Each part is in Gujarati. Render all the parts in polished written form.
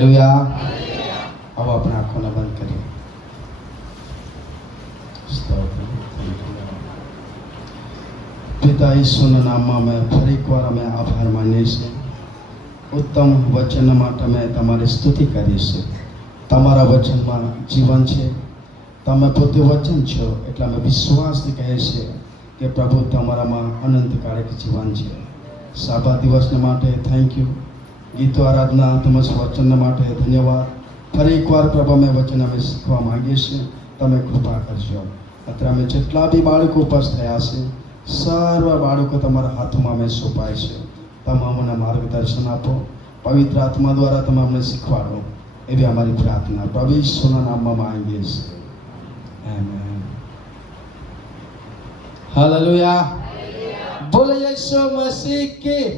हालेलुया। अब अपने आंखों ने बंद करिए। पिता ईश्वरना नामમાં મેં ફરી એકવાર અમે આભાર માનીએ છીએ. ઉત્તમ વચન માટે અમે તમારી સ્તુતિ કરીએ છીએ. તમારા વચનમાં જીવન છે. તમે પોતે વચન છો એટલે અમે વિશ્વાસથી કહીએ છીએ કે પ્રભુ તમારામાં અનંતકાળિક જીવન છે. સાબા દિવસને માટે થેન્ક યુ. ગીતો આરાધના તેમજ વચનને માટે ધન્યવાદ. ફરી એકવાર પ્રભુ અમે વચન અમે શીખવા માંગીએ છીએ. તમે કૃપા કરજો. અત્યારે અમે જેટલા બી બાળકો ઉપસ્થિત થયા છે સર્વ બાળકો તમારા હાથમાં અમે સોંપાય છે. તમે અમને માર્ગદર્શન આપો. પવિત્ર આત્મા દ્વારા તમે અમને શીખવાડો એવી અમારી પ્રાર્થના પ્રભુ ઈશ્વરના નામમાં માંગીએ છીએ. આમેન. હાલેલુયા. બોલો યીશુ મસીહ કી.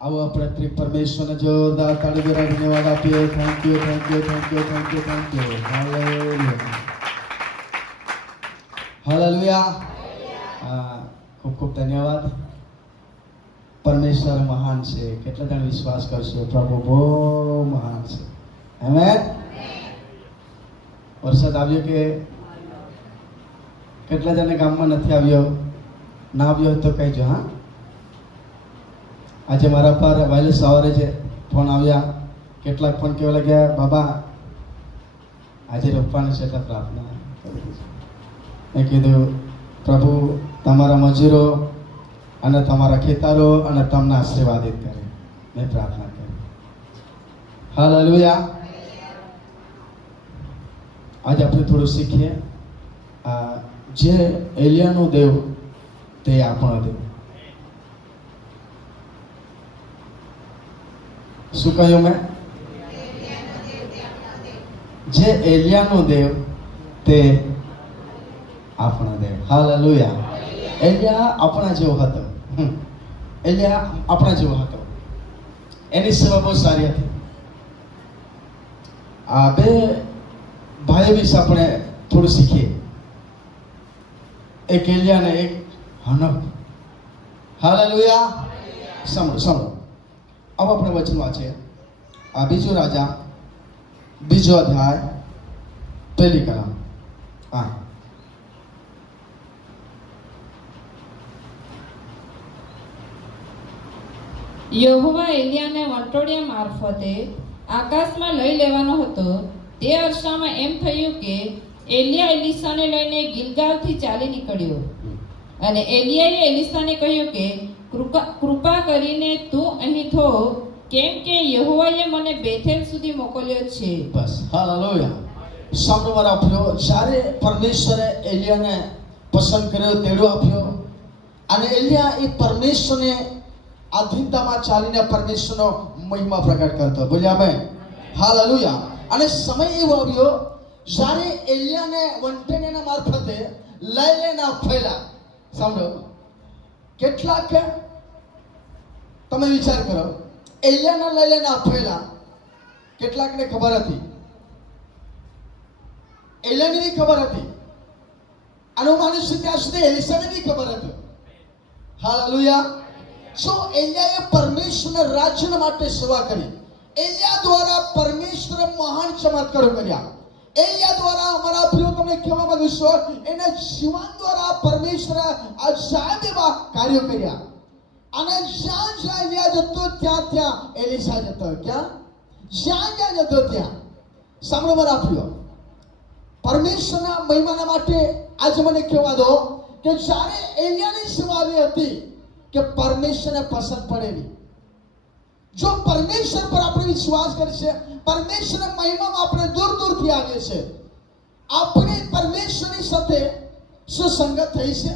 આવો આપણે ત્રિક પરમેશ્વરને જોરદાર તાળી દ્વારા ધન્યવાદ આપીએ. Thank you, thank you, thank you, thank you, thank you. Hallelujah. Hallelujah. ખૂબ ખૂબ ધન્યવાદ. પરમેશ્વર મહાન છે. કેટલા જણ વિશ્વાસ કરશો પ્રભુ બહુ મહાન છે. આમેન. વરસાદ આવ્યો કે કેટલા જણે ગામમાં નથી આવ્યો? ના આવ્યો તો કહીજો. હા, આજે મારા પર વહેલી સવારે જે ફોન આવ્યા, કેટલાક ફોન કેવા લાગ્યા, બાબા આજે રોપવાનું છે એટલે પ્રાર્થના કરી. મેં કીધું પ્રભુ તમારા મજૂરો અને તમારા ખેતરો અને તમને આશીર્વાદિત કરે. મેં પ્રાર્થના કરી. હાલેલુયા. આજે આપણે થોડું શીખીએ. જે એલિયાનો દેવ તે આપણો દેવ. શું કહ્યું મેં? જે એલિયાનો દેવ તે આપણો દેવ. હાલેલુયા. એલિયા આપણા જેવો હતો. એલિયા આપણા જેવો હતો. એની સેવા બહુ સારી હતી. આ બે ભાઈ વિશે આપણે થોડું શીખીએ. એક એલિયા ને એક હનોક. હાલેલુયા. સાંભળો સાંભળો. अब अपने वचन वाचे आ बीजो राजा बीजो अध्याय पहली कलम. हाँ, યહોવા એલિયાને વંટોળિયા મારફતે આકાશમાં લઈ લેવાનો હતો. તે અરસામાં એમ થયું કે એલિયા એલિસાને લઈને ગિલગાલથી ચાલી નીકળ્યો. અને એલિયાએ એલિસાને કહ્યું કે કૃપા કરીને તું અહીં થો, કેમ કે યહોવાએ મને બેથેલ સુધી મોકલ્યો છે. બસ. હાલેલુયા. સાંભળો મારા પ્રિયો, જ્યારે પરમેશ્વરે એલિયાને પસંદ કર્યો, તેડો આપ્યો અને એલિયા એ પરમેશ્વરને આધીનતામાં ચાલીને પરમેશ્વરનો મહિમા પ્રગટ કરતો. બોલ્યા આમેન. હાલેલુયા. અને સમય એવો આવ્યો જ્યારે એલિયાને વંટોળિયાના મારફતે લઈ લેના ફેલા. સાંભળો, કેટલાક તમે વિચાર કરો, એલિયાના લઈ લેના ફેલા કેટલાકને ખબર હતી, એલિયાને બી ખબર હતી અને હું માનું છું ત્યાં સુધી એલિસાને બી ખબર હતી. હાલેલુયા. જો એલિયાએ પરમેશ્વરના રાજ્ય માટે સેવા કરી. એલિયા દ્વારા પરમેશ્વરે મહાન ચમત્કારો કર્યા. એલિયા દ્વારા અમારા પ્રિયો તમને કહેવા માંગુ છું, એના જીવન દ્વારા પરમેશ્વરે અજાયબ એવા કાર્યો કર્યા. અને જ્યાં જ્યાં એલિયા જતો ત્યાં ત્યાં એલિસા જતો. ક્યાં? જ્યાં જ્યાં જતો ત્યાં. સાંભળો મારા પ્રિયો, પરમેશ્વરના મહિમાના માટે આજે મને કહેવા દો કે જ્યારે એલિયાની સેવા આવી હતી કે પરમેશ્વરને પસંદ પડેલી. જો પરમેશ્વર પર આપણે વિશ્વાસ કરીએ, પરમેશ્વરના મહિમામાં આપણે દૂર દૂરથી આવીએ છીએ, આપણે પરમેશ્વરની સાથે સુસંગત થઈ છે,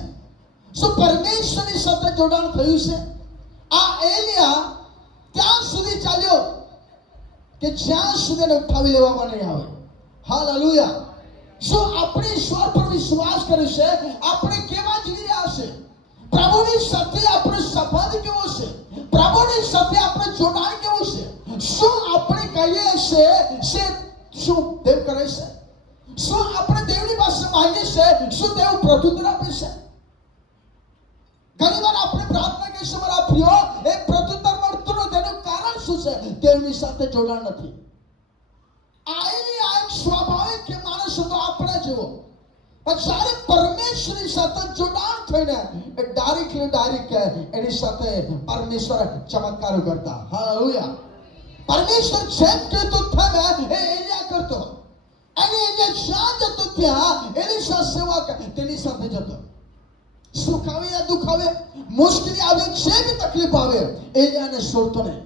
શું પરમેશ્વરની સાથે જોડાણ થયું છે? આ એલિયા ત્યાં સુધી ચાલ્યો કે જ્યાં સુધી એને ઉઠાવી લેવામાં નહીં આવે. હાલેલુયા. શું આપણે ઈશ્વર પર વિશ્વાસ કર્યો છે? આપણે કેવા જીવી રહ્યા છે? પ્રભુની સાથે આપણો સંબંધ કેવો છે? પ્રભુની સાથે આપણો જોડાણ કેવો છે? શું આપણે કહીએ છે શું દેવ કરે છે? શું આપણે દેવની પાસે માંગીએ છે, શું દેવ પ્રત્યુત્તર આપે છે? ઘણી વાર આપણે પ્રાર્થના કરીશું મારા પ્રિયો, એ પ્રત્યુત્તર મળતું નથી. તેનું કારણ શું છે તેની સાથે જોડાણ નથી. આ એક સ્વાભાવિક કે માણસ તો આપણે જેવો, પણ જ્યારે પરમેશ્વરની સાથે જોડાણ થઈને એ ડાયરેક્ટ એની સાથે પરમેશ્વર ચમત્કારો કરતા. હાલેલુયા. પરમેશ્વર જેમ કહેતો થમે એ એલિયા કરતો. અને એલિયા જ્યાં જતો ત્યાં એલિશા સેવા તેની સાથે જતો. સુખ આવે યા દુઃખ આવે, મુશ્કેલી આવે, જે બી તકલીફ આવે, એલિયાને છોડતો નહીં.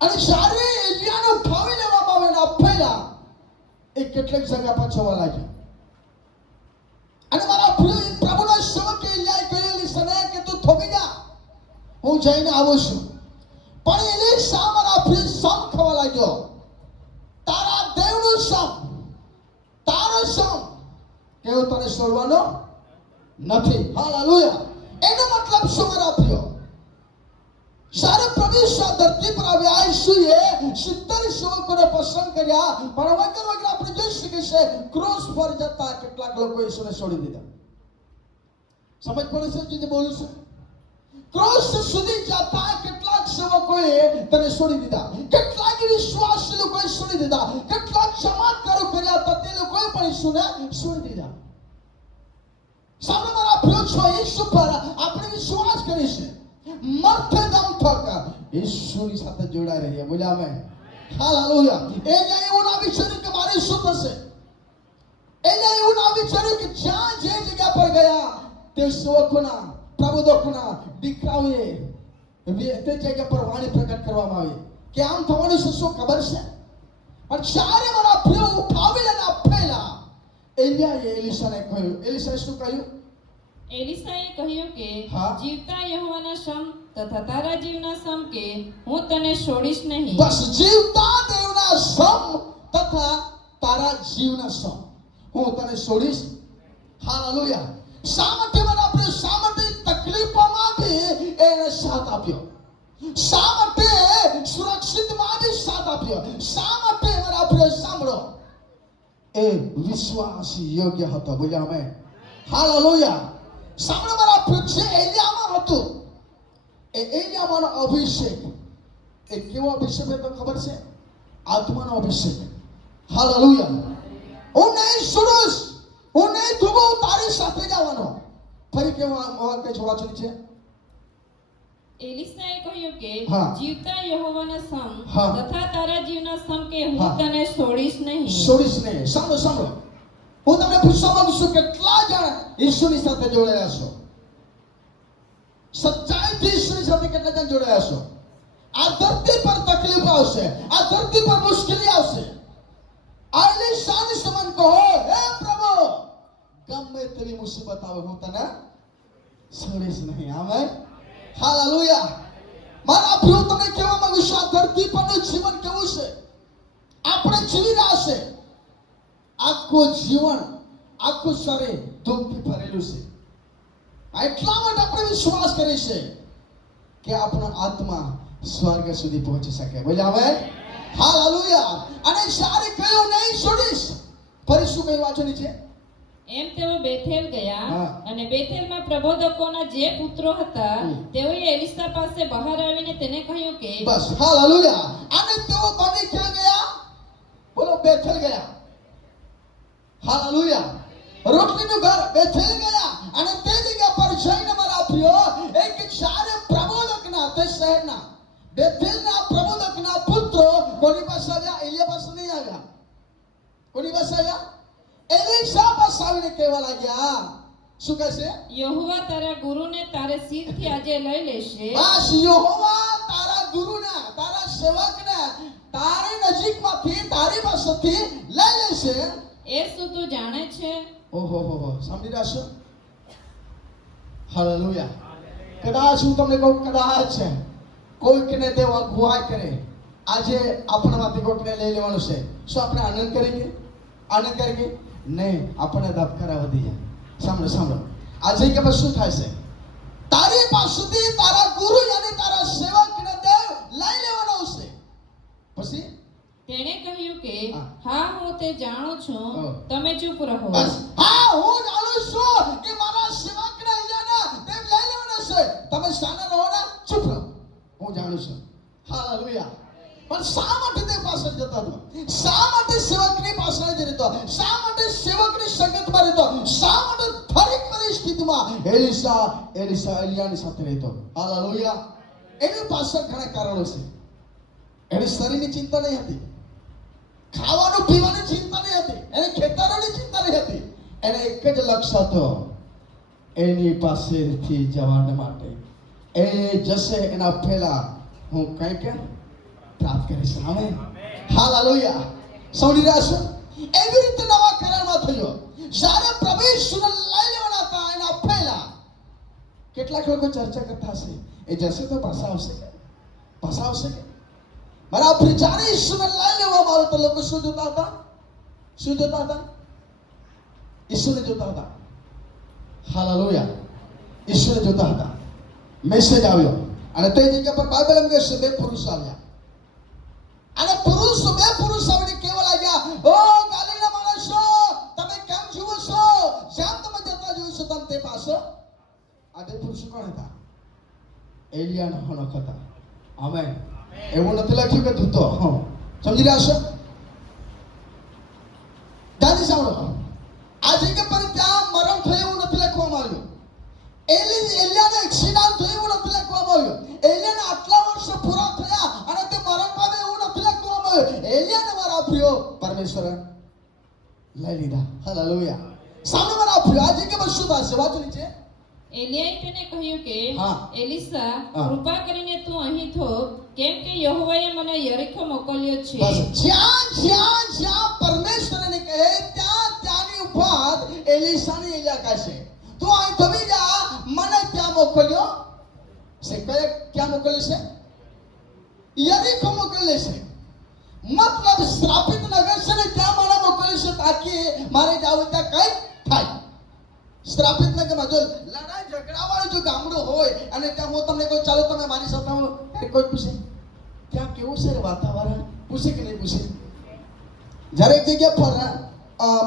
અને જ્યારે એલિયાને ઉઠાવી લેવામાં આવે ને અફેલા એ કેટલીક જગ્યા પર જવા લાગ્યો. અને મારા પ્રભુના સેવક એલિયાએ કહ્યું એલિશાને કે તું થોભી જા, હું જઈને આવું છું. પણ એલિશા મારા પ્રિય સમ ખાવા લાગ્યો. તારા દેવનું સમ, તારો સમ કેવું તને છોડવાનો નથી. હાલેલુયા. એનો મતલબ શું મારા પ્રિયો? જ્યારે પ્રભુ ધરતી પર આવ્યા, ઈસુએ 70 સેવકોને પસંદ કર્યા, પણ વગર આપણે જોઈ શકીએ છીએ ક્રોસ પર જતા કેટલાક લોકો ઈસુને છોડી દીધા. સમજ પડે છે જે બોલું છું? ક્રોસ સુધી જતા કેટલાક સેવકોએ તેને છોડી દીધા, કેટલાક વિશ્વાસી લોકોએ છોડી દીધા, કેટલાક ચમત્કારો કર્યા હતા તે લોકોએ પણ ઈસુને છોડી દીધા. સામે મારા પ્રિય છો, ઈસુ પર આપણે વિશ્વાસ કરીશું, મરતે દમ તક ઈસુની સાથે જોડાઈ રહીએ. બોલ્યા આમેન. હાલેલુયા. એ એવું ના વિચાર્યું કે મારે શું થશે. એને એવું ના વિચાર્યું કે જ્યાં જે જગ્યા પર ગયા તે સેવકોના, પ્રબોધકોના દીકરાઓએ તે જગ્યા પર વાણી પ્રગટ કરવામાં આવી કે આમ થવાનું છે. શું ખબર છે? પણ જ્યારે મારા પ્રિય ઉઠાવી લઈને આપેલા એલિયાએ એલિશાને કહ્યું. એલિશાએ શું કહ્યું? એલિશાએ કહ્યું કે હા. જીવતા યહોવાના સમ તથા તારા જીવના સમ કે હું તને છોડીશ નહીં. બસ, જીવતા દેવના સમ તથા તારા જીવના સમ હું તને છોડીશ. હાલેલુયા. શા માટે મારા પ્રિય, શા માટે તકલીફોમાં બી એને સાથ આપ્યો? શા માટે સુરક્ષિતમાં બી સાથ આપ્યો? શા માટે મારા પ્રિય સાંભળો, એ વિશ્વાસ યોગ્ય હતો. બોલ્યા આમેન. હાલેલુયા. સાંભળો મારા પ્રિય, જે એલિયામાં હતું એ એલિયામાંનો અભિષેક, એ કેવો અભિષેક હતો ખબર છે? આત્માનો અભિષેક. હાલેલુયા. હું નહીં છોડું, હું નહીં થોભું, તારી સાથે જવાનો. ફરી કેવું કઈ છોડાછોડી છે? એલિશાએ કહ્યું કે હા. જીવતા યહોવાના સમ હા. તથા તારા જીવના સમ કે હા. હું તને છોડીશ નહીં. છોડીશ નહીં. સાંભળો સાંભળો, હું તમને પૂછવા માંગુ છું, કેટલા જણ ઈશ્વરની સાથે જોડાયા છો? સચ્ચાઈથી ઈશ્વરની સાથે કેટલા જણ જોડાયા છો? આ ધરતી પર તકલીફ આવશે, આ ધરતી પર મુશ્કેલી આવશે. આ એલિશાને સમાન કહો, હે પ્રભુ, ગમે તેવી મુસીબત આવે હું તને છોડીશ નહીં. આમેન. હાલેલુયા. મારા પ્રિય, તમને કહેવા માંગુ છું, આ ધરતી પરનું જીવન કેવું છે? આપણે જીવી રહ્યા છે, આખું જીવન, આખું શરીર દુઃખથી ભરેલું છે. એટલા માટે આપણે વિશ્વાસ કરીએ છીએ કે આપણો આત્મા સ્વર્ગ સુધી પહોંચી શકે. બોલે આમેન. હાલેલુયા. અને જ્યારે કહ્યું નહીં છોડીશ, ફરી શું કહ્યું? વાંચો નીચે. એમ તેઓ બેથેલ ગયા હા. અને બેથેલમાં પ્રબોધકોના જે પુત્રો હતા તેઓએ એલિશા પાસે બહાર આવીને તેને કહ્યું કે બસ. હાલેલુયા. અને તેઓ બની ક્યાં ગયા? બોલો, બેથેલ ગયા. હાલેલુયા. રોટલીનું ઘર બેથેલ ગયા. અને તે જગ્યા પર જઈને મારા પ્રિયો, એક જ્યારે પ્રબોધકના, તે શહેરના બેથેલના પ્રબોધકના પુત્રો કોની પાસે આવ્યા? એલિયા પાસે નહીં આવ્યા. કોની પાસે આવ્યા? એલિશા પાસે આવીને કહેવા લાગ્યા. શું કહે છે? યહોવા તારા ગુરુને તારે શીરથી આજે લઈ લેશે. બસ, યહોવા તારા ગુરુને, તારા સેવકને તારી નજીકમાંથી, તારી પાસેથી લઈ લેશે. એ શું તું જાણે છે? ઓહો, સાંભળી રહ્યા છો? હાલેલુયા. કદાચ હું તમને કહું, કદાચ કોઈકને દેવ અગુવાઈ કરે, આજે આપણામાંથી કોઈકને લઈ લેવાનું છે, શું આપણે આનંદ કરીએ? આનંદ કરીએ નહીં, આપણે ધબકારા વધી જાય. સાંભળો સાંભળો, આજે કે પછી શું થાય છે? તારી પાસેથી તારા ગુરુ અને તારા સેવકને દેવ લઈ લેવાનો છે. પછી તેણે કહ્યું કે હા. હા, હું તે જાણું છું, હા. તમે ચૂપ રહો. બસ. હા, હું જાણું છું કે મારા સેવકને અહીંયાના દેવ લઈ લેવાનો છે. તમે શાના રહો ને, ચૂપ રહો. હું જાણું છું. હાલેલુયા. પણ શા માટે તે પાછળ જતો હતો? શા માટે સેવકની પાછળ જ રહેતો? શા માટે સેવકની સંગતમાં રહેતો? શા માટે દરેક પરિસ્થિતિમાં એલિશા એલિયાની સાથે રહેતો? હાલેલુયા. એની પાછળ ઘણા કારણો છે. એની શરીરની ચિંતા નહીં હતી, ખાવાનું પીવાની ચિંતા નહીં હતી, એને ખેતરોની ચિંતા નહીં હતી. એને એક જ લક્ષ્ય હતો, એની પાસેથી જવા માટે. એ જશે એના પહેલા હું કંઈક પ્રાપ્ત કરીશ. આમેન. હાલેલુયા. સાંભળી રહ્યા છો? એવી રીતે નવા કરારમાં થયો. જ્યારે પ્રવેશને લઈ લેવાના હતા એના પહેલા કેટલાક લોકો ચર્ચા કરતા હશે, એ જશે તો પાછા આવશે કે? પાછા આવશે કે? મારા જ્યારે ઈસુને લઈ લેવામાં આવે તો લોકો શું જોતા હતા? શું જોતા હતા? ઈસુને જોતા હતા. હાલેલુયા. ઈસુને જોતા હતા. મેસેજ આવ્યો અને તે જગ્યા પર બાઇબલ એમ કહે છે બે પુરુષ આવ્યા. અને બે પુરુષ આવીને કેવા લાગ્યા, ઓ ગાલીના માણસો, તમે કેમ જુઓ છો? જ્યાં તમે જતા જુઓ છો તમે તે પાછો. આ બે પુરુષો કોણ હતા? એલિયાના હણક હતા. આમેન. એવું નથી લખ્યું કે ધૂતો. સમજી રહ્યા છો? ધ્યાનથી સાંભળો. આ જગ્યા પર ત્યાં મરણ થયું એવું નથી લખવામાં આવ્યું. એલિયાને એક્સિડન્ટ થયું એવું નથી લખવામાં આવ્યું. એલિયાને આટલા વર્ષો પૂરા થયા અને તે મરણ પામે એવું નથી લખવામાં આવ્યું. એલિયાને મારા પ્રિયો પરમેશ્વર લઈ લીધા. હાલેલુયા. સામે મારા પ્રિયો આ જગ્યા પર શું થશે? વાંચો નીચે. એલિયાએ તેને કહ્યું કે હા. એલિસા, હા. કૃપા કરીને તું અહીં થો, કેમ કે યહોવાએ મને યરીખો મોકલ્યો છે. બસ જ્યાં પરમેશ્વરને કહે ત્યાંની વાત એલિસાની ઇલાકા છે. તું અહીં થમી જા, મને ત્યાં મોકલ્યો છે. ક્યાં મોકલ્યો છે? યરીખો મોકલ્યો છે. મતલબ શ્રાપિત નગર છે ને ત્યાં મને મોકલ્યો છે તાકી મારે જાવ ત્યાં કઈ થાય. શ્રાપિત નગરમાં જો લડાઈ ઝઘડા વાળું જો ગામડું હોય અને ત્યાં હું તમને કહું ચાલો તમે મારી સાથે આવો, કોઈ પૂછે ત્યાં કેવું છે વાતાવરણ? પૂછે કે નહીં પૂછે? જ્યારે એક જગ્યા પર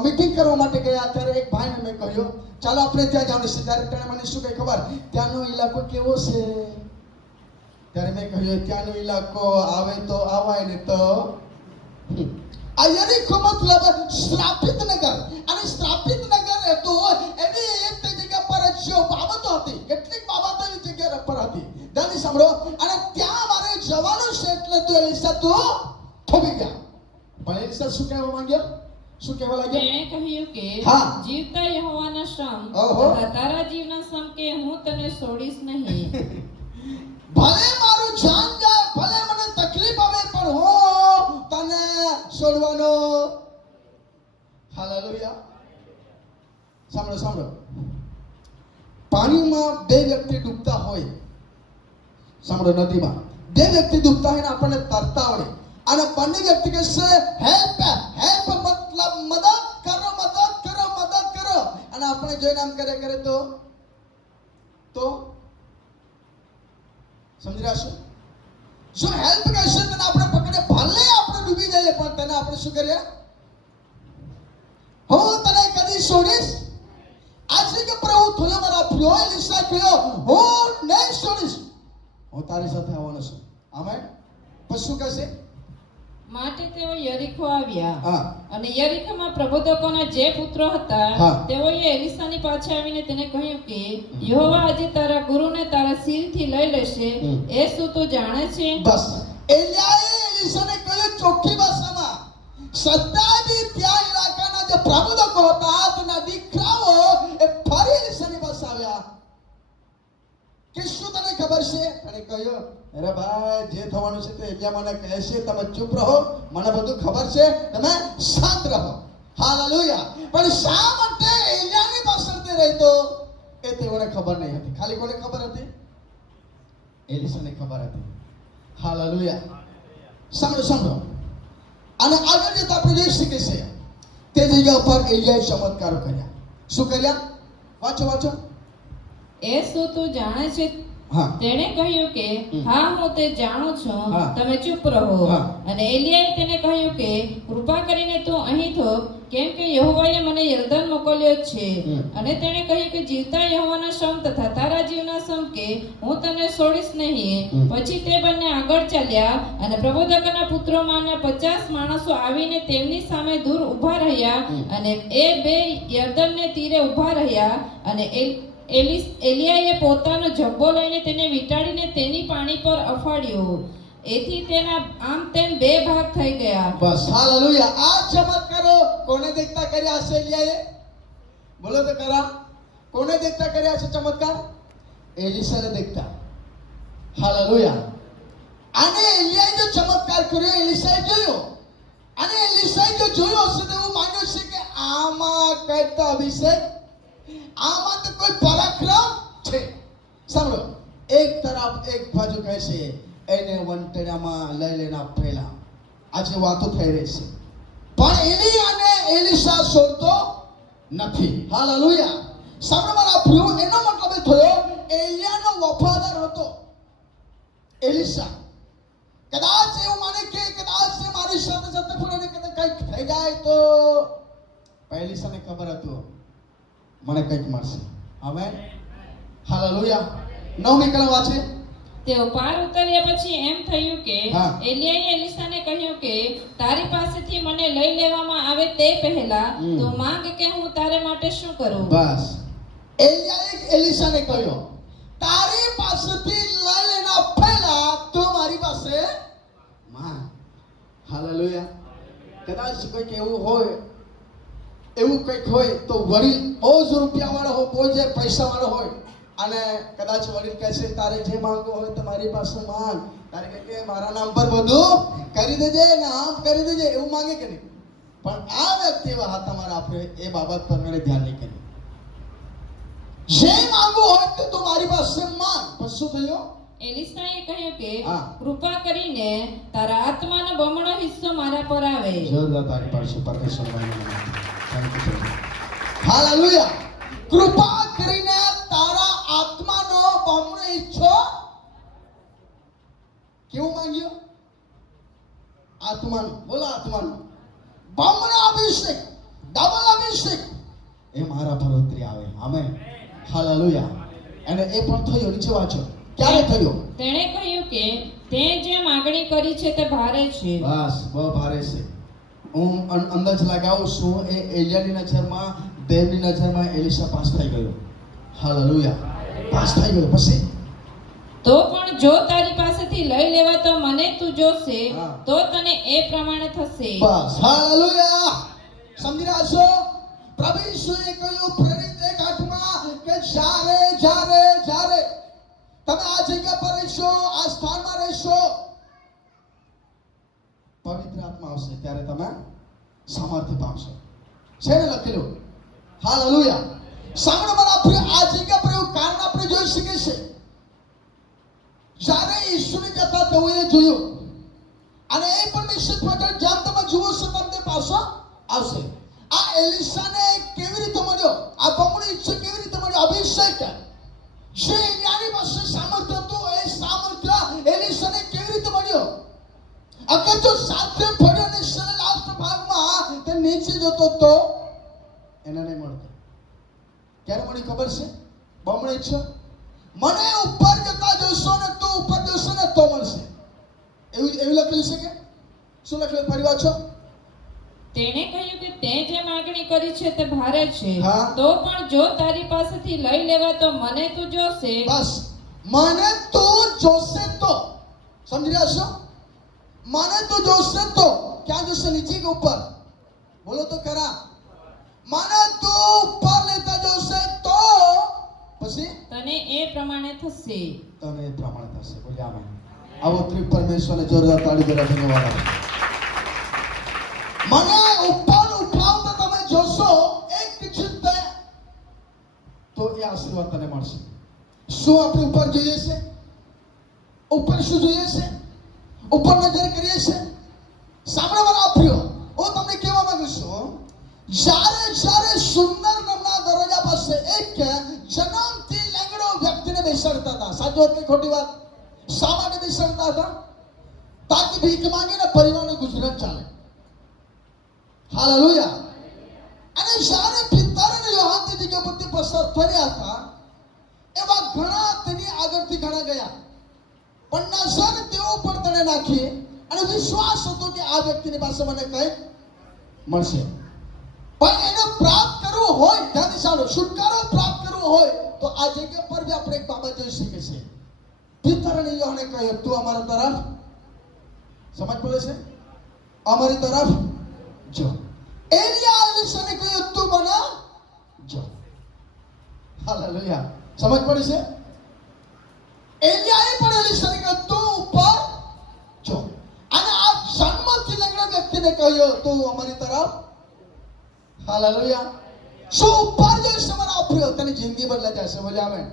મીટિંગ કરવા માટે ગયા ત્યારે એક ભાઈને મેં કહ્યું ચાલો આપણે ત્યાં જવાનું છે. ત્યારે તેણે મને શું કહી ખબર? ત્યાંનો ઇલાકો કેવો છે? ત્યારે મેં કહ્યું ત્યાંનો ઇલાકો આવે તો આવાય ને તો આ યરીખો મતલબ શ્રાપિત નગર. અને શ્રાપિત નગર તો એવી એક જગ્યા પર જો બાબતો હતી, કેટલીક બાબતો એવી જગ્યા પર હતી. ધ્યાનથી સાંભળો. અને ત્યાં મારે જવાનું છે એટલે તો એલિસા તો થોભી ગયા. પણ એલિસા શું કહેવા માંગ્યો? શું કહેવા લાગ્યો? તેણે કહ્યું કે હા. જીવતા યહોવાના સમ ઓહો. તથા તારા જીવના સમ કે હું તને છોડીશ નહીં. ભલે મારું જાન જાય, ભલે મને તકલીફ આવે, પણ હું તને છોડવાનો. હાલેલુયા. સાંભળો. પાણીમાં બે વ્યક્તિ ડૂબતા હોય, સાંભળો, નદીમાં બે વ્યક્તિ ડૂબતા હોય ને આપણને તરતા આવડે અને બંને વ્યક્તિ કહે છે હેલ્પ મતલબ મદદ કરો અને આપણે જોઈને આમ કરે તો સમજી રહ્યા છો? જો હેલ્પ કહેશે તને આપણે પકડે, ભલે આપણે ડૂબી જઈએ પણ તને આપણે શું કરીએ? હું તને કદી છોડીશ. આજે કે પ્રભુ થયો મારા પ્રિય એલિસા કહ્યો હું નહીં છોડીશ, હું તારી સાથે આવવાનો છું. આમેન. પછી શું કહેશે? માટે તેઓ યરીખો આવ્યા. હા. અને યરીખોમાં પ્રબોધકોના જે પુત્રો હતા હા. તેઓએ એલિસાની પાછે આવીને તેને કહ્યું કે યહોવા આજે તારા ગુરુને તારા શિરથી લઈ લેશે. એ શું તું જાણે છે? બસ એલિયાએ એલિસાને કહ્યું ચોખ્ખી ભાષામાં, સદાય ત્યાં ઇલાકાના જે પ્રબોધકો હતા તેના દીકરાઓ એ ફરી એલિસાની પાસે આવ્યા કે શું તને ખબર છે? અને કહ્યું અરે ભાઈ જે થવાનું છે તે એલિયા મને કહે છે, તમે ચૂપ રહો, મને બધું ખબર છે, તમે શાંત રહો. હાલેલુયા. પણ શા માટે એલિયાની પાછળ તે રહેતો એ તેઓને ખબર નહીં હતી. ખાલી કોને ખબર હતી? એલિસાને ખબર હતી. હાલેલુયા. સાંભળો. અને આગળ જતા આપણે જોઈ શકીએ છીએ તે જગ્યા ઉપર એલિયાએ ચમત્કારો કર્યા. શું કર્યા? વાંચો. એ શું તું જાણે છે? હા. તેણે કહ્યું કે હા હું તે જાણું છું, હા. તમે ચૂપ રહો. હા. અને એલિયાએ તેને કહ્યું કે કૃપા કરીને તું અહીં થોભ, કેમ કે યહોવાએ મને યરદન મોકલ્યો છે. અને તેણે કહ્યું કે જીવતા યહોવાના સમ તથા તારા જીવના સમ કે હું તને છોડીશ નહીં. પછી તે બંને આગળ ચાલ્યા અને પ્રબોધકોના પુત્રોમાંના 50 માણસો આવીને તેમની સામે દૂર ઊભા રહ્યા. અને એ બે યરદનને તીરે ઊભા રહ્યા. અને એલિયાએ પોતાનો જબ્બો લઈને તેને વીંટાળીને તેની પાણી પર અફાડ્યો. એથી તેના આમ તેમ બે ભાગ થઈ ગયા. બસ હાલેલુયા. આ ચમત્કારો કોને દેખતા કર્યા હશે એલિયાએ? બોલો તો ખરા, કોને દેખતા કર્યા છે ચમત્કાર? એલિશાને દેખતા. હાલેલુયા. અને એલિયાએ જો ચમત્કાર કર્યો, એલિશાએ જોયો. અને એલિશાએ જો જોયો હશે તો એવું માન્યું છે કે આમાં કઈ તો અભિષેક, આમાં તો કોઈ પરાક્રમ છે. સાંભળો, એક તરફ એક બાજુ કહે છે એને વંટડિયામાં લઈ લેના પહેલા આજે વાતો થઈ રહી છે, પણ એલિયા અને એલિશા છોડતો નથી. હાલેલુયા. સાંભળો મારા પ્રિય, એનો મતલબ એ થયો એલિયાનો વફાદાર હતો એલિશા. કદાચ એવું માને કે કદાચ મારી સાથે સાથે પૂરાને કદાચ કંઈક થઈ જાય તો એલિશાને ખબર હતું મને કંઈક મળશે. આમેન. હાલેલુયા. 9મી કલમ વાંચે. તેઓ પાર ઉતર્યા પછી એમ થયું કે હા. એલિયાએ એલિશાને કહ્યું કે તારી પાસેથી મને લઈ લેવામાં આવે તે પહેલા તું માંગ કે હું તારે માટે શું કરું. બસ એલિયાએ એલિશાને કહ્યું તારી પાસેથી લઈ લેના પહેલા તું મારી પાસે માંગ. હાલેલુયા. કદાચ કોઈક એવું હોય, એવું કંઈક હોય તો વડીલ બહુ જ રૂપિયા વાળો હોય, બહુ જ પૈસા વાળો હોય અને કદાચ વડીલ કહે છે તારે જે માંગવું હોય તમારી પાસે માંગ. તારે કે મારા નામ પર બધું કરી દેજે ને આમ કરી દેજે, એવું માંગે કે નહીં? પણ આ વ્યક્તિ એવા હતા તમારા, આપણે એ બાબત પર મેં ધ્યાન નહીં કર્યું. જે માંગવું હોય તો તું મારી પાસે માંગ. પણ શું થયું? એલિશાએ કહ્યું કે હા. કૃપા કરીને તારા આત્માનો બમણો હિસ્સો મારા પર આવે. જોરદાર તારી પાસે પરમેશ્વર હાલેલુયા. કૃપા કરીને તારા આત્માનો બમણો હિસ્સો. કેવું માંગ્યો? આત્માનો. બોલો આત્માનો બમણો અભિષેક, ડબલ અભિષેક એ મારા પર ઉતરી આવે. આમેન. હાલેલુયા. અને એ પણ થયો. નીચે વાંચો. ક્યારે થયો? તેણે કહ્યું કે તે જે માગણી કરી છે તે ભારે છે. બસ બહુ ભારે છે. હું અંદાજ લગાવું છું એ એલિયાની નજરમાં, દેવની નજરમાં એલિશા પાસ થઈ ગયો. હાલેલુયા. પાસ થઈ ગયો. પછી તો પણ જો તારી પાસેથી લઈ લેવા તો મને તું જોશે, હા. તો તને એ પ્રમાણે થશે. બસ હાલેલુયા. સમજી રહ્યા છો? પ્રભુ ઈસુએ કહ્યું પ્રેરિત 1:8 કે જ્યારે તમે આ જગ્યા પર રહેશો, આ સ્થાનમાં રહેશો, પવિત્ર આત્મા આવશે ત્યારે તમે સામર્થ્ય પામશો. છે ને લખેલું? હાલેલુયા. સાંભળો મારા પ્રિય, આ જગ્યા પર એવું કારણ આપણે જોઈ શકીએ છીએ. જ્યારે ઈસુને જતા તેઓએ જોયું અને એ પણ નિશ્ચિત માટે જેમ તમે જુઓ છો તમને પાછો આવશે. આ એલિશાને કેવી રીતે મળ્યો? આ બમણો હિસ્સો કેવી રીતે મળ્યો? અભિષેક. જે એલિયાની પાસે સામર્થ્ય હતું એ સામર્થ્ય એલિશાને કેવી રીતે મળ્યો? અગર જો સાથે પડ્યો ને શરીર લાસ્ટ ભાગમાં તે નીચે જતો તો એને નહીં મળતો. ક્યારે મળી ખબર છે? બમણો હિસ્સો. મને ઉપર જતા જોશો ને તો ઉપર જોશો ને તો મળશે. એવું લખેલું છે કે શું લખેલું? પરિવાર છો? તેણે કહ્યું કે તે જે માગણી કરી છે તે ભારે છે. હા. તો પણ જો તારી પાસેથી લઈ લેવા તો મને તું જોશે. બસ મને તું જોશે તો. સમજી રહ્યા છો? મને તું જોશે તો. ક્યાં જોશે? નીચે કે ઉપર? બોલો તો ખરા. મને તું ઉપર લેતા જોશે તો પછી તને એ પ્રમાણે થશે. તને એ પ્રમાણે થશે. બોલે આમેન. આવો ત્રિ પરમેશ્વરને જોરદાર તાળી દ્વારા ધન્યવાદ આપો. મને ઉપર ઉઠાવતા તમે જોશો એક ચિંતા તો એ આશીર્વાદ તને મળશે. શું આપણે ઉપર જોઈએ છે? ઉપર શું જોઈએ છે? ઉપર નજર કરીએ છે. સાંભળો મારા પ્રિય, હું તમને કહેવા માંગુ છું, જ્યારે સુંદર નામના દરવાજા પાસે એક જન્મથી લેંગડો વ્યક્તિને બેસાડ્યો નિસળતા હતા. સાચી વાત કે ખોટી વાત? શા માટે નિસળતા હતા? તાકી ભીખ માંગીને પરિવારનું ગુજરાન ચાલે. હાલેલુયા. અને જ્યારે પિતર અને યોહાન તે જગ્યા પરથી પસાર થયા હતા, એવા ઘણા તેની આગળથી ઘણા ગયા, પણ નજર તેઓ પર તેને નાખી અને વિશ્વાસ હતો કે આ વ્યક્તિની પાસે મને કંઈક મળશે. પણ એને પ્રાપ્ત કરવું હોય, ધ્યાનથી સાંભળો, છુટકારો પ્રાપ્ત કરવો હોય તો આ જગ્યા પર બી આપણે એક બાબત જોઈ શકીએ છીએ. પિતર અને યોહાને કહ્યું, તું અમારા તરફ સમજ પડે છે, અમારી તરફ જો. એલિયા એલિશાને કહ્યું, તું મને જો. હાલેલુયા. સમજ પડી છે? એલિયાએ પણ એલિશાને કહ્યું, તું ઉપર જો. અને આ જન્મથી લગ્ન વ્યક્તિને કહ્યું, તું અમારી તરફ. હાલેલુયા. શું ઉપર જોઈશે મારા પ્રિય? તેની જિંદગી બદલાઈ જશે. બોલ્યા આમેન.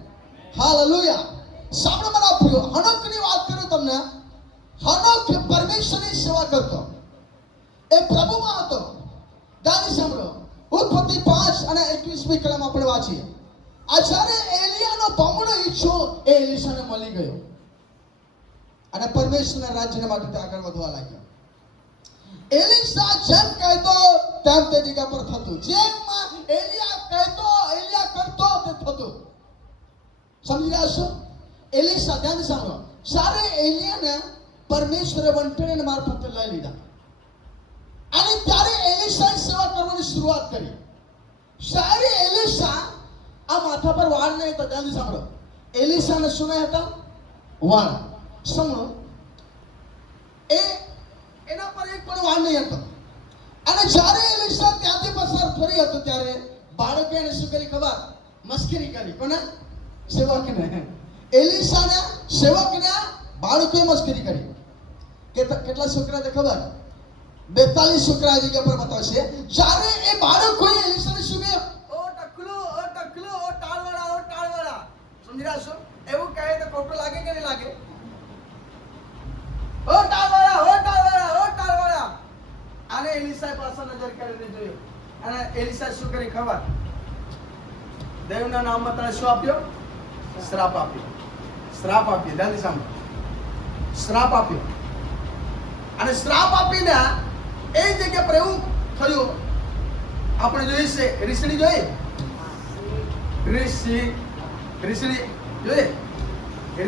હાલેલુયા. સાંભળો મારા પ્રિય, હનોકની વાત કરું તમને. હનોક પરમેશ્વરની સેવા કરતો, એ પ્રભુમાં હતો. દાની સાંભળો, ઉત્પત્તિ 5 અને 21મી કલમ આપણે વાંચીએ. આ જ્યારે એલિયાનો બમણો ઈચ્છો એ એલિશાને મળી ગયો અને પરમેશ્વરના રાજ્ય માટે તે આગળ વધવા લાગ્યો. એલિશા જેમ કહેતો તેમ તે જગ્યા પર થતું. જેમ એલિયા કહેતો, એલિયા કરતો તે થતું. સમજી રહ્યા છો? એલિશા, ધ્યાન સાંભળો, જ્યારે એલિયાને પરમેશ્વરે વંટણીના મારફતે લઈ લીધા અને ત્યારે એલિશાએ સેવા કરવાની શરૂઆત કરી. જ્યારે એલિશા, આ માથા પર વાળ નહીં હતા, ધ્યાન સાંભળો, એલિશાને શું નહીં હતા? વાળ. સાંભળો, એના પર એક પણ વાળ નહીં હતો. અને જ્યારે એલિશા ત્યાંથી પસાર થઈ હતો ત્યારે બાળકે એને શું કરી ખબર? મસ્કરી કરી. કોને? સેવકને. એલિશાને સેવકને બાળકોએ મસ્કરી કરી. કેટલા છોકરા તે ખબર? 42 છોકરા આ જગ્યા પર બતાવશે. જ્યારે એ બાળકોએ એલિશાને શું કહ્યું? ઓ ટકલો, ઓ ટકલો, ઓ ટાળવાળા, ઓ ટાળવાળા. સમજી રહ્યા છો? એવું કહે તો ખોટું લાગે કે નહીં લાગે? ઓ ટાળવાળા, ઓ ટાળવાળા, ઓ ટાળવાળા. આને એલિશા પાસે નજર કરીને જોયું અને એલિશા શું કરી ખબર? દેવના નામમાં તને શું આપ્યો? શ્રાપ આપ્યો. શ્રાપ આપ્યો. ધ્યાનથી સાંભળો, શ્રાપ આપ્યો. અને શ્રાપ આપીને એ જગ્યા પર એવું થયું, આપણે જોઈએ છે રીસડી જોઈએ, રીસડી જોઈએ.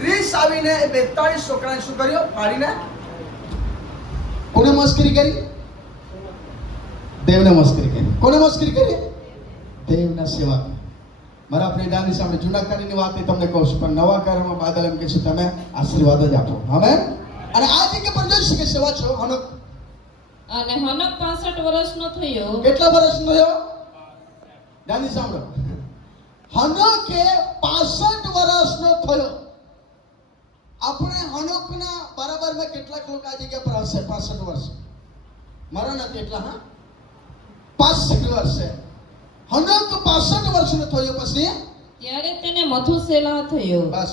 રીસ આવીને એ 42 છોકરાને શું કર્યો? ફાડીને. કોને મસ્કરી કરી? દેવને મસ્કરી કરી. કોને મસ્કરી કરી? દેવના સેવા. મારા આપણી દાની સામે જૂના કાળની વાત તમને કહું છું, પણ નવા કાળમાં બાદલ એમ કે છે તમે આશીર્વાદ જ આપો. આમેન. અને આ જગ્યા પર જોઈ શકે સેવા છો હનોક. અને હનોક 65 વર્ષનો થયો. કેટલા વર્ષનો થયો? દાની સાંભળો, હનોકે 65 વર્ષનો થયો. આપણે હનોકના બરાબરમાં કેટલાક લોકો આ જગ્યા પર હશે 65 વર્ષ? મારા નથી એટલા. હા, 65 વર્ષે હનોક 65 વર્ષનો થયો. પછી ત્યારે તેને મથુસેલા થયો. બસ,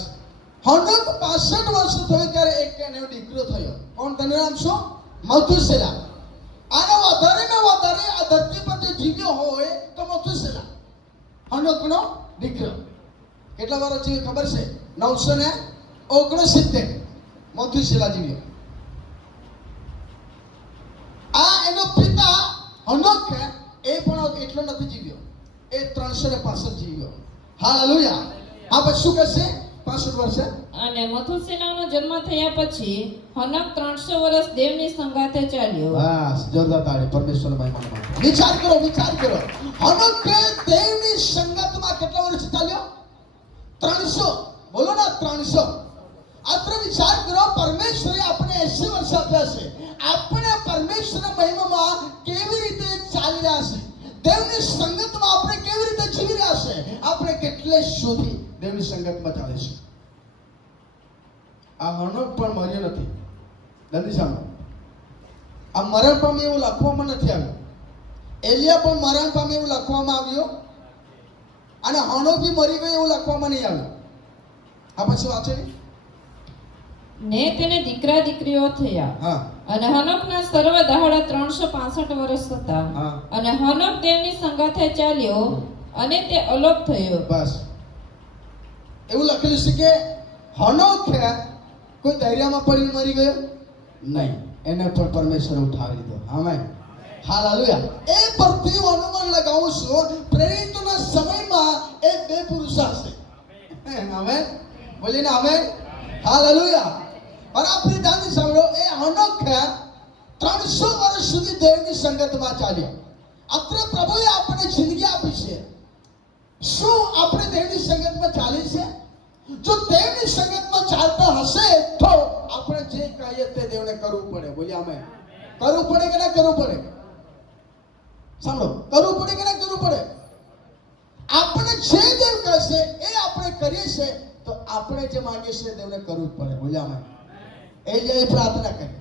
હનોક 65 વર્ષ થયો ત્યારે એક એનો દીકરો થયો. કોણ? તેનું નામ શું? મથુસેલા. આનો વધારે ને વધારે આ ધરતી પર જે જીવ્યો હોય તો મથુસેલા, હનોકનો દીકરો. કેટલા વર્ષ જીવ્યો ખબર છે? 969 મથુસેલા જીવ્યો. આ એનો પિતા હનોક એ પણ એટલો નથી જીવ્યો, એ 365 જીવ્યો. હાલેલુયા. આ પછી શું કરશે? 65 વર્ષે. અને મથુસેલાનો જન્મ થયા પછી હનોક 300 વર્ષ દેવની સંગાથે ચાલ્યો. બસ, જોરદાર તાળી પરમેશ્વર મહિમામાં. વિચાર કરો, વિચાર કરો. હનોક દેવની સંગતમાં કેટલા વર્ષ ચાલ્યો? 300. બોલો ના, 300. આત્ર વિચાર કરો, પરમેશ્વરે આપણે 80 વર્ષ આપ્યા છે. આપણે પરમેશ્વરના મહિમામાં કેવી રીતે ચાલી રહ્યા છે? દેવની સંગતમાં આપણે કેવી રીતે જીવી રહ્યા છે? આપણે કેટલે સુધી દેવની સંગતમાં ચાલીશું? આ હનોક પણ મર્યો નથી. જલ્દી સાંભળો, આ મરણ પામી એવું લખવામાં નથી આવ્યું. એલિયા પણ મરણ પામી એવું લખવામાં આવ્યું અને હનોક બી મરી ગયો એવું લખવામાં નહીં આવ્યું. આ પછી વાંચો ને તેને દીકરા દીકરીઓ થયા. હા. અને હનોકના સર્વ દહાડા 365 વર્ષ હતા. હા. અને હનોક દેવની સંગાથે ચાલ્યો અને તે અલોપ થયો. બસ, એવું લખેલું છે કે હનોક કોઈ દરિયામાં પડીને મરી ગયો નહીં, એને પણ પરમેશ્વર ઉઠાવી લીધો. Amen, hallelujah. એ પરથી હું અનુમાન લગાવું છું પ્રેરિતોના સમયમાં એ બે પુરુષ હશે. આમેન, બોલીને આમેન, હાલેલુયા. અને આપણે ધ્યાનથી સાંભળો, એ હનોક 300 વર્ષ સુધી દેવની સંગતમાં ચાલ્યો. અત્યારે પ્રભુએ આપણને જિંદગી આપી છે. શું આપણે દેવની સંગતમાં ચાલી છે? જો દેવની સંગતમાં ચાલતા હશે તો આપણે જે કહીએ તે દેવને કરવું પડે. બોલી આમેન. કરવું પડે કે ના કરવું પડે? સાંભળો, કરવું પડે કે ના કરવું પડે? આપણે જે દેવ કહેશે એ આપણે કરીએ છીએ તો આપણે જે માંગીએ છીએ દેવને કરવું જ પડે. બોલી આમેન. એલિયાએ પ્રાર્થના કરી.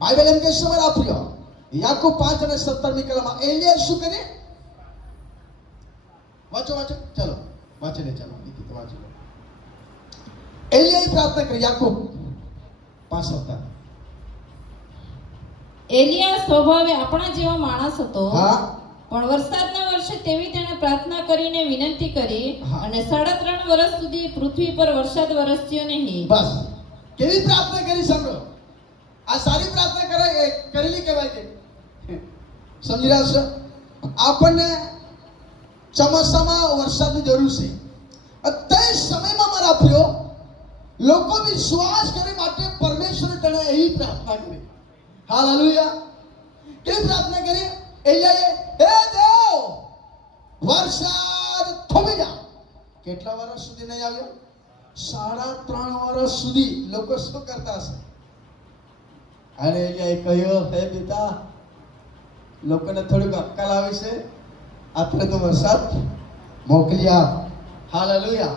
બાઇબલ એમ કહે છે મારા પ્રિય, યાકૂબ 5 અને 17મી કલમમાં એલિયાએ શું કરે? વાંચો ચલો વાંચીને ચાલો વાંચો. એલિયાએ પ્રાર્થના કરી. યાકૂબ 5:17. એલિયા સ્વભાવે આપણા જેવો માણસ હતો, હા, પણ વરસાદના વર્ષે તેવી તેણે પ્રાર્થના કરીને વિનંતી કરી, હા. અને 3.5 વર્ષ સુધી પૃથ્વી પર વરસાદ વરસ્યો નહીં. બસ. કેવી પ્રાર્થના કરી? સાંભળો, આ સારી પ્રાર્થના કરેલી કહેવાય છે. સમજી રહ્યા છો? આપણને ચોમાસામાં વરસાદની જરૂર છે. તે સમયમાં મારા પ્રિયો લોકો વિશ્વાસ કરી માટે પરમેશ્વરે તેણે એવી પ્રાર્થના કરી. હાલેલુયા. કેવી પ્રાર્થના કરી? એલિયાએ, હે દેવ, વરસાદ થોભી જા. કેટલા વર્ષ સુધી નહીં આવ્યો? 3.5 વર્ષ સુધી લોકો શું કરતા હશે? અને એલિયાએ કહ્યું, હે પિતા, લોકોને થોડીક અક્કલ આવે છે, અત્યારે તો વરસાદ મોકલી આપ. હાલેલુયા.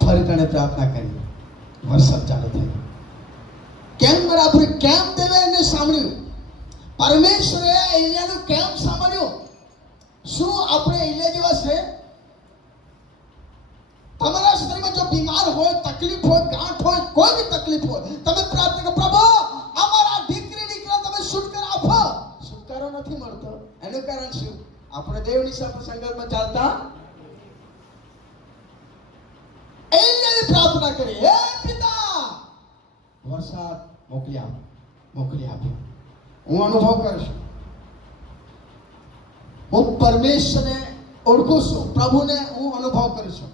ફરી તેણે પ્રાર્થના કરી. વરસાદ ચાલુ થયો. કેમ બરાબર? કેમ દેવે એને સાંભળ્યું? પરમેશ્વરે એલિયાનું કેમ સાંભળ્યું? શું આપણે એલિયા જેવા છે? તમારા શરીરમાં જો બીમાર હોય, તકલીફ હોય, ગાંઠ હોય, કોઈ બી તકલીફ હોય, તમે પ્રાર્થના કરો, પ્રભુ અમારા દીકરી દીકરા તમે છુટકારો આપો. છુટકારો નથી મળતો. એનું કારણ શું? આપણે દેવની સાથે સંગતમાં ચાલતા. એલિયાએ પ્રાર્થના કરી, હે પિતા, વરસાદ મોકલી આપો. હું અનુભવ કરું છું, હું પરમેશ્વરને ઓળખું છું, પ્રભુને હું અનુભવ કરું છું.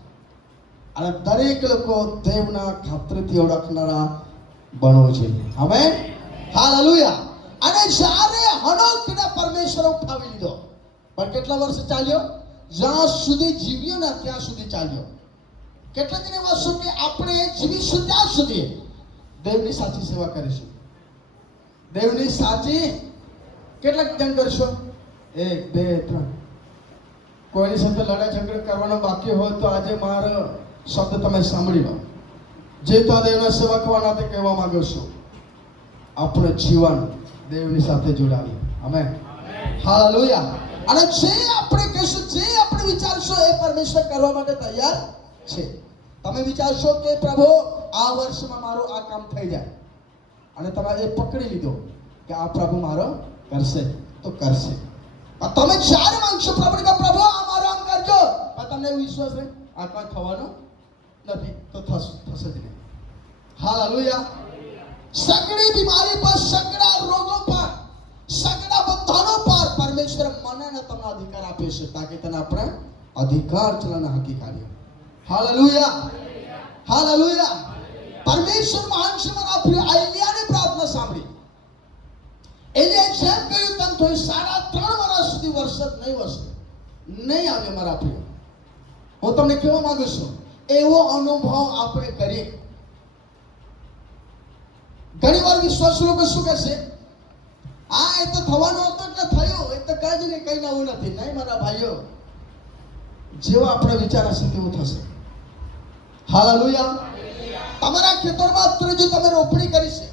અને દરેક લોકો દેવના ખાતરથી ઓળખનારા બનવું જોઈએ. Amen, hallelujah. અને જ્યારે હનોકને પરમેશ્વર ઉઠાવી લીધો, પણ કેટલા વર્ષ ચાલ્યો? જ્યાં સુધી જીવ્યો ને ત્યાં સુધી ચાલ્યો. કેટલા દિન વર્ષો કે આપણે જીવીશું ત્યાં સુધી દેવની સાચી સેવા કરીશું. દેવની સાચી કેટલાક જણ કરશો? 1, 2, 3. કોઈની સાથે લડાઈ ઝઘડો કરવાનો બાકી હોય તો આજે મારો શબ્દ તમે સાંભળી લો. જે તો દેવના સેવા કરવાના તે કહેવા માંગુ છું, આપણું જીવન દેવની સાથે જોડાવીએ. Amen, hallelujah. અને જે આપણે કહીશું, જે આપણે વિચારશો એ પરમેશ્વર કરવા માટે તૈયાર છે. તમે વિચારશો કે પ્રભુ આ વર્ષમાં મારું આ કામ થઈ જાય, અને તમે એ પકડી લીધો કે આ પ્રભુ મારો કરશે તો કરશે. તમે જ્યારે માંગશો પ્રભુને કે પ્રભુ આ મારું આમ કરજો, પણ તમને એવો વિશ્વાસ રહે આ કાંઈ થવાનો નથી તો થશે જ નહીં. હાલેલુયા. સગડી બીમારી પર, સગડા રોગો પર, સગડા બંધનો પર પરમેશ્વર મને અને તમને અધિકાર આપે છે, તાકે તેને આપણે અધિકાર ચલાવવાના હકીકારી. Hallelujah, hallelujah. પરમેશ્વર મહાન છે. મારા પ્રિય, એલિયાની પ્રાર્થના સાંભળી. એલિયાએ જેમ કહ્યું તેમ થયું. 3.5 વર્ષ સુધી વરસાદ નહીં આવ્યો. મારા પ્રિય, હું તમને કહેવા માંગુ છું, એવો અનુભવ આપણે કરીએ. ઘણી વાર વિશ્વાસ લોકો શું કહેશે? હા, એ તો થવાનું હતું એટલે થયું, એ તો કઈ જ નહીં, કઈ નવું નથી. નહીં મારા ભાઈઓ, જેવો આપણે વિચાર હશે તેવું થશે. હાલેલુયા. તમારા ખેતરમાં અત્યારે જો તમે રોપણી કરી છે,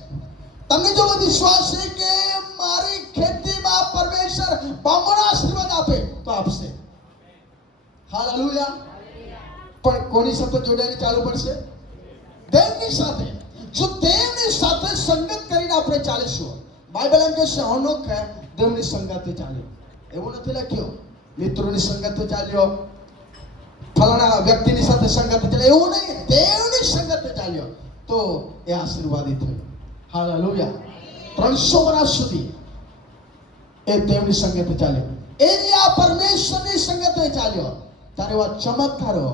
તમને જો વિશ્વાસ છે કે મારી ખેતીમાં પરમેશ્વર બમણો આશીર્વાદ આપે તો આપશે. હાલેલુયા. પણ કોની સાથે જોડાઈને ચાલુ પડશે? દેવની સાથે. જો દેવની સાથે સંગત કરીને આપણે ચાલીશું, બાઇબલ એમ કહે છે હનોક દેવની સંગતથી ચાલ્યો. એવું નથી લખ્યું મિત્રોની સંગતથી ચાલ્યો, ફલાણા વ્યક્તિની સાથે સંગત ચાલે એવું નહીં, દેવની સંગતે ચાલ્યો તો એ આશીર્વાદિત થયો. હાલેલુયા. 300 વર્ષ સુધી એ દેવની સંગતે ચાલ્યો, એલિયા પરમેશ્વરની સંગતે ચાલ્યો, ત્યારે એવા ચમત્કારો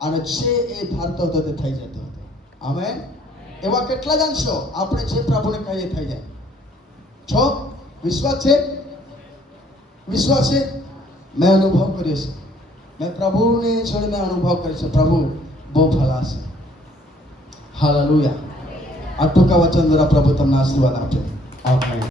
અને જે એ ધારતો હતો તે થઈ જતો હતો. આમેન. એવા કેટલા જણ છો આપણે જે પ્રભુને કહીએ થઈ જાય છો? વિશ્વાસ છે? વિશ્વાસ છે? મેં અનુભવ કર્યો છે, મેં પ્રભુને જોડે મેં અનુભવ કર્યો છે, પ્રભુ બહુ ભલા છે. હાલેલુયા. આ ટૂંકા વચન દ્વારા પ્રભુ તમને આશીર્વાદ આપે. આભાર.